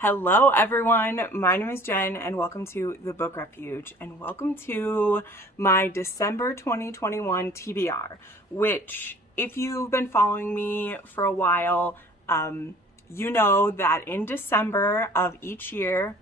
Hello everyone, my name is Jen and welcome to the Book Refuge and welcome to my December 2021 TBR, which if you've been following me for a while, you know that in December of each year,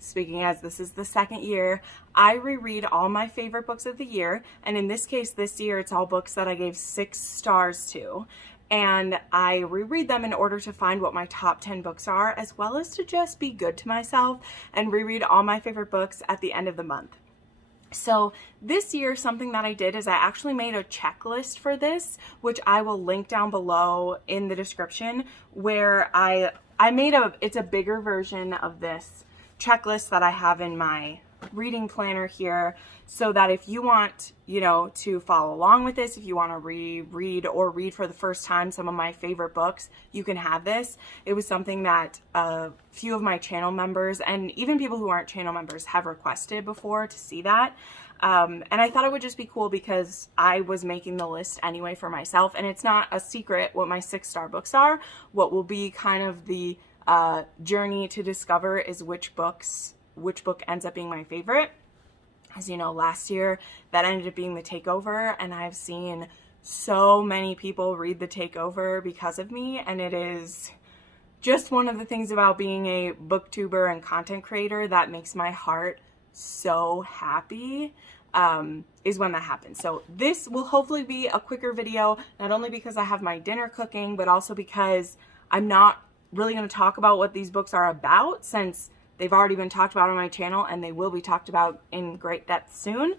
speaking as this is the second year, I reread all my favorite books of the year, and in this case this year it's all books that I gave 6 stars to. And I reread them in order to find what my top 10 books are, as well as to just be good to myself and reread all my favorite books at the end of the month. So this year, something that I did is I actually made a checklist for this, which I will link down below in the description, where it's a bigger version of this checklist that I have in my reading planner here, so that if you want, to follow along with this, if you want to reread or read for the first time some of my favorite books, you can have this. It was something that a few of my channel members and even people who aren't channel members have requested before to see that. And I thought it would just be cool because I was making the list anyway for myself, and it's not a secret what my 6-star books are. What will be kind of the journey to discover is which book ends up being my favorite. As you know, last year that ended up being The Takeover, and I've seen so many people read The Takeover because of me, and it is just one of the things about being a booktuber and content creator that makes my heart so happy, is when that happens. So this will hopefully be a quicker video, not only because I have my dinner cooking, but also because I'm not really going to talk about what these books are about, since they've already been talked about on my channel and they will be talked about in great depth soon.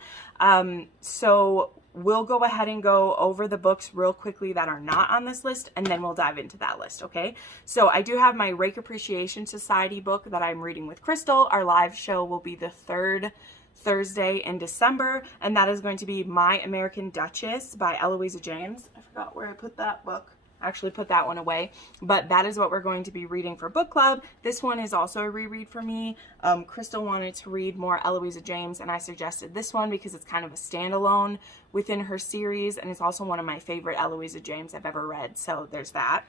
So we'll go ahead and go over the books real quickly that are not on this list, and then we'll dive into that list, okay? So I do have my Rake Appreciation Society book that I'm reading with Crystal. Our live show will be the 3rd Thursday in December, and that is going to be My American Duchess by Eloisa James. I forgot where I put that book. Actually put that one away, but that is what we're going to be reading for book club. This one is also a reread for me. Crystal wanted to read more Eloisa James, and I suggested this one because it's kind of a standalone within her series, and it's also one of my favorite Eloisa James I've ever read, so there's that.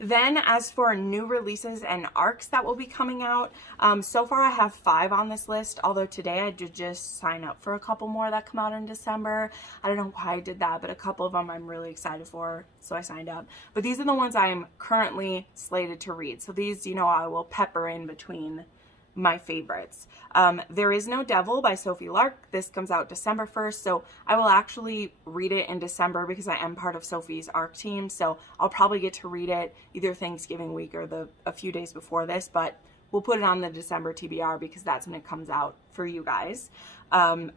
Then as for new releases and arcs that will be coming out, so far I have 5 on this list, although today I did just sign up for a couple more that come out in December. I don't know why I did that, but a couple of them I'm really excited for, so I signed up. But these are the ones I am currently slated to read. So these, I will pepper in between my favorites. There Is No Devil by Sophie Lark. This comes out December 1st, so I will actually read it in December because I am part of Sophie's ARC team, so I'll probably get to read it either Thanksgiving week or a few days before this, but we'll put it on the December TBR because that's when it comes out for you guys. I'm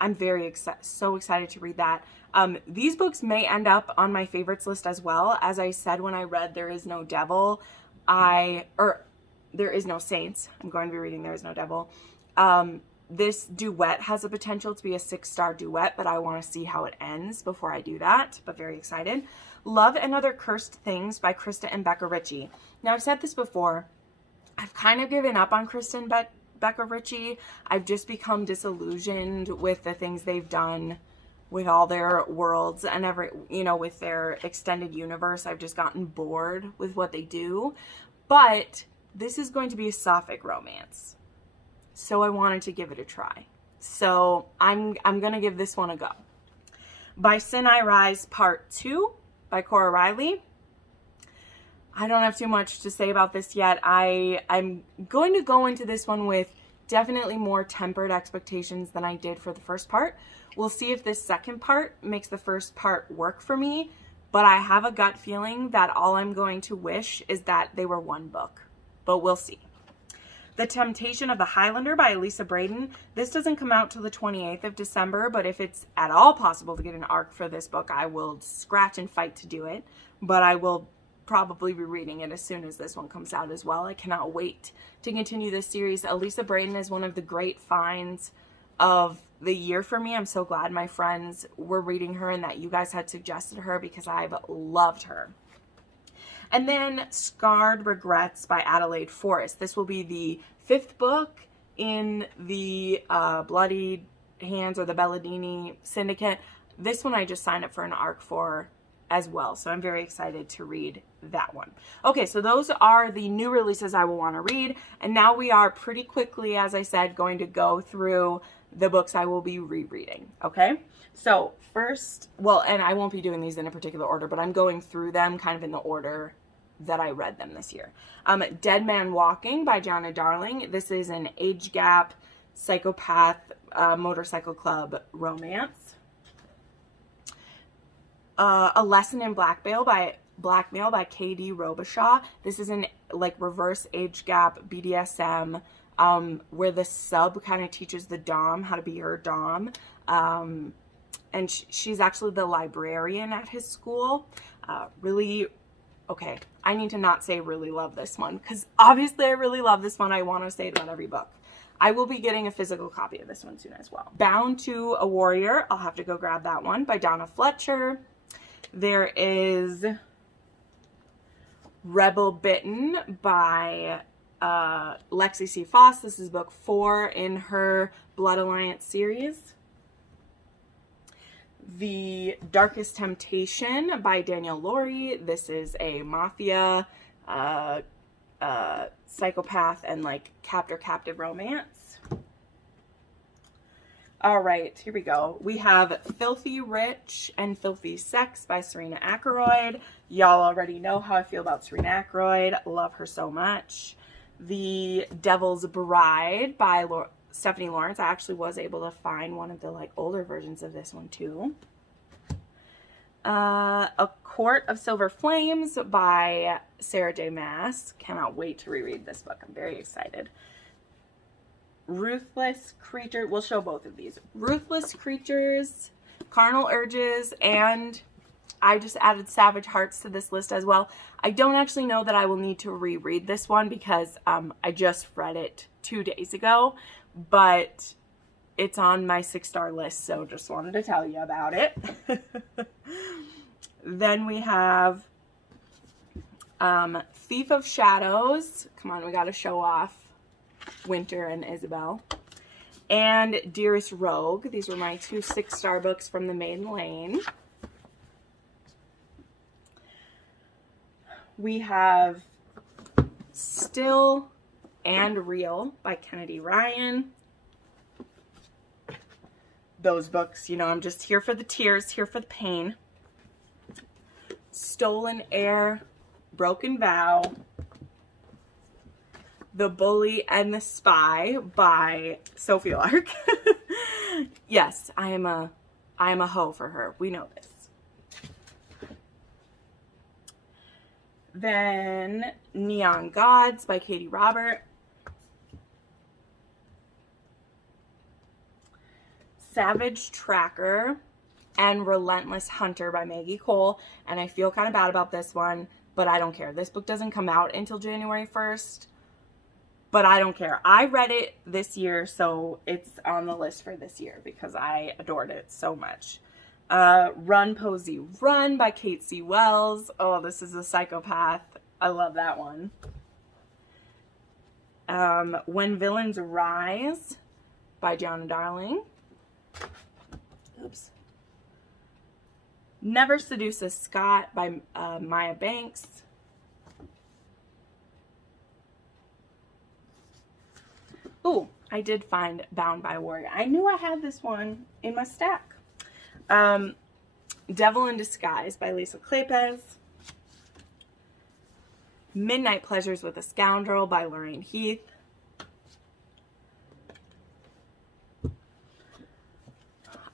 so excited to read that. These books may end up on my favorites list as well. As I said when I read There Is No Devil, There Is No Saints. I'm going to be reading There Is No Devil. This duet has the potential to be a 6-star duet, but I want to see how it ends before I do that, but very excited. Love and Other Cursed Things by Krista and Becca Ritchie. Now, I've said this before. I've kind of given up on Krista and Becca Ritchie. I've just become disillusioned with the things they've done with all their worlds and with their extended universe. I've just gotten bored with what they do. But this is going to be a sapphic romance, so I wanted to give it a try. So I'm going to give this one a go. By Sin I Rise Part 2 by Cora Riley. I don't have too much to say about this yet. I'm going to go into this one with definitely more tempered expectations than I did for the first part. We'll see if this second part makes the first part work for me, but I have a gut feeling that all I'm going to wish is that they were one book. But we'll see. The Temptation of the Highlander by Elisa Braden. This doesn't come out till the 28th of December, but if it's at all possible to get an arc for this book, I will scratch and fight to do it. But I will probably be reading it as soon as this one comes out as well. I cannot wait to continue this series. Elisa Braden is one of the great finds of the year for me. I'm so glad my friends were reading her and that you guys had suggested her because I've loved her. And then Scarred Regrets by Adelaide Forrest. This will be the 5th book in the Bloody Hands or the Belladini Syndicate. This one I just signed up for an arc for as well. So I'm very excited to read that one. Okay, so those are the new releases I will want to read. And now we are pretty quickly, as I said, going to go through the books I will be rereading. Okay, so first, well, and I won't be doing these in a particular order, but I'm going through them kind of in the order that I read them this year. Dead Man Walking by Jonna Darling. This is an age gap psychopath motorcycle club romance. A Lesson in Blackmail by K.D. Robichaud. This is an like reverse age gap BDSM where the sub kind of teaches the dom how to be her dom. And she's actually the librarian at his school. Really, okay, I need to not say really love this one, because obviously I really love this one. I want to say it about every book. I will be getting a physical copy of this one soon as well. Bound to a Warrior, I'll have to go grab that one, by Donna Fletcher. There is Rebel Bitten by Lexi C. Foss. This is book 4 in her Blood Alliance series. The Darkest Temptation by Danielle Laurie. This is a mafia, psychopath, and like captor-captive romance. All right, here we go. We have Filthy Rich and Filthy Sex by Serena Akeroyd. Y'all already know how I feel about Serena Akeroyd. Love her so much. The Devil's Bride by Stephanie Lawrence. I actually was able to find one of the like older versions of this one too. A Court of Silver Flames by Sarah J. Maas. Cannot wait to reread this book. I'm very excited. Ruthless Creature. We'll show both of these. Ruthless Creatures, Carnal Urges, and I just added Savage Hearts to this list as well. I don't actually know that I will need to reread this one because I just read it 2 days ago, but it's on my 6-star list, so just wanted to tell you about it. Then we have Thief of Shadows. Come on, we got to show off Winter and Isabel. And Dearest Rogue. These were my 2 6-star books from the Maiden Lane. We have Still and Real by Kennedy Ryan. Those books, you know, I'm just here for the tears, here for the pain. Stolen Air, Broken Vow, The Bully and the Spy by Sophie Lark. Yes, I am a hoe for her. We know this. Then Neon Gods by Katie Robert. Savage Tracker and Relentless Hunter by Maggie Cole. And I feel kind of bad about this one, but I don't care. This book doesn't come out until January 1st, but I don't care. I read it this year, so it's on the list for this year because I adored it so much. Run, Posey, Run by Kate C. Wells. Oh, this is a psychopath. I love that one. When Villains Rise by Jonna Darling. Oops. Never Seduce a Scot by Maya Banks. Ooh, I did find Bound by a Warrior. I knew I had this one in my stack. Devil in Disguise by Lisa Kleypas. Midnight Pleasures with a Scoundrel by Lorraine Heath.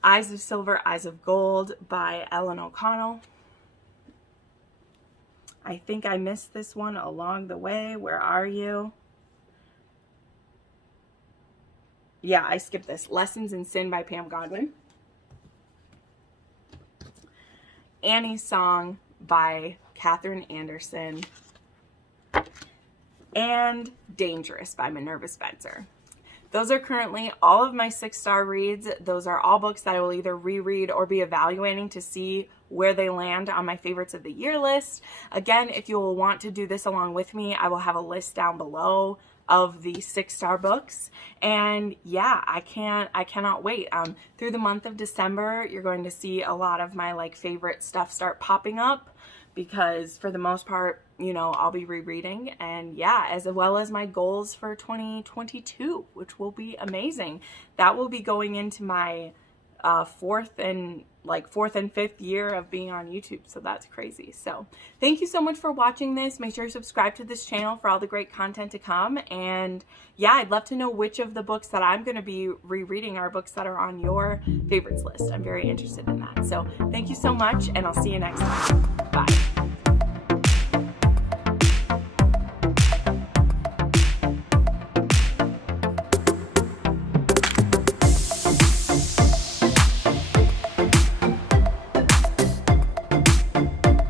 Eyes of Silver, Eyes of Gold by Ellen O'Connell. I think I missed this one along the way. Where are you? Yeah, I skipped this. Lessons in Sin by Pam Godwin. Annie's Song by Katherine Anderson. And Dangerous by Minerva Spencer. Those are currently all of my 6-star reads. Those are all books that I will either reread or be evaluating to see where they land on my favorites of the year list. Again, if you will want to do this along with me, I will have a list down below of the 6-star books. And yeah, I cannot wait. Through the month of December, you're going to see a lot of my like favorite stuff start popping up, because for the most part, you know, I'll be rereading. And yeah, as well as my goals for 2022, which will be amazing. That will be going into my fourth and fifth year of being on YouTube, so that's crazy. So thank you so much for watching this. Make sure you subscribe to this channel for all the great content to come. And yeah, I'd love to know which of the books that I'm going to be rereading are books that are on your favorites list. I'm very interested in that. So thank you so much, and I'll see you next time. Bye.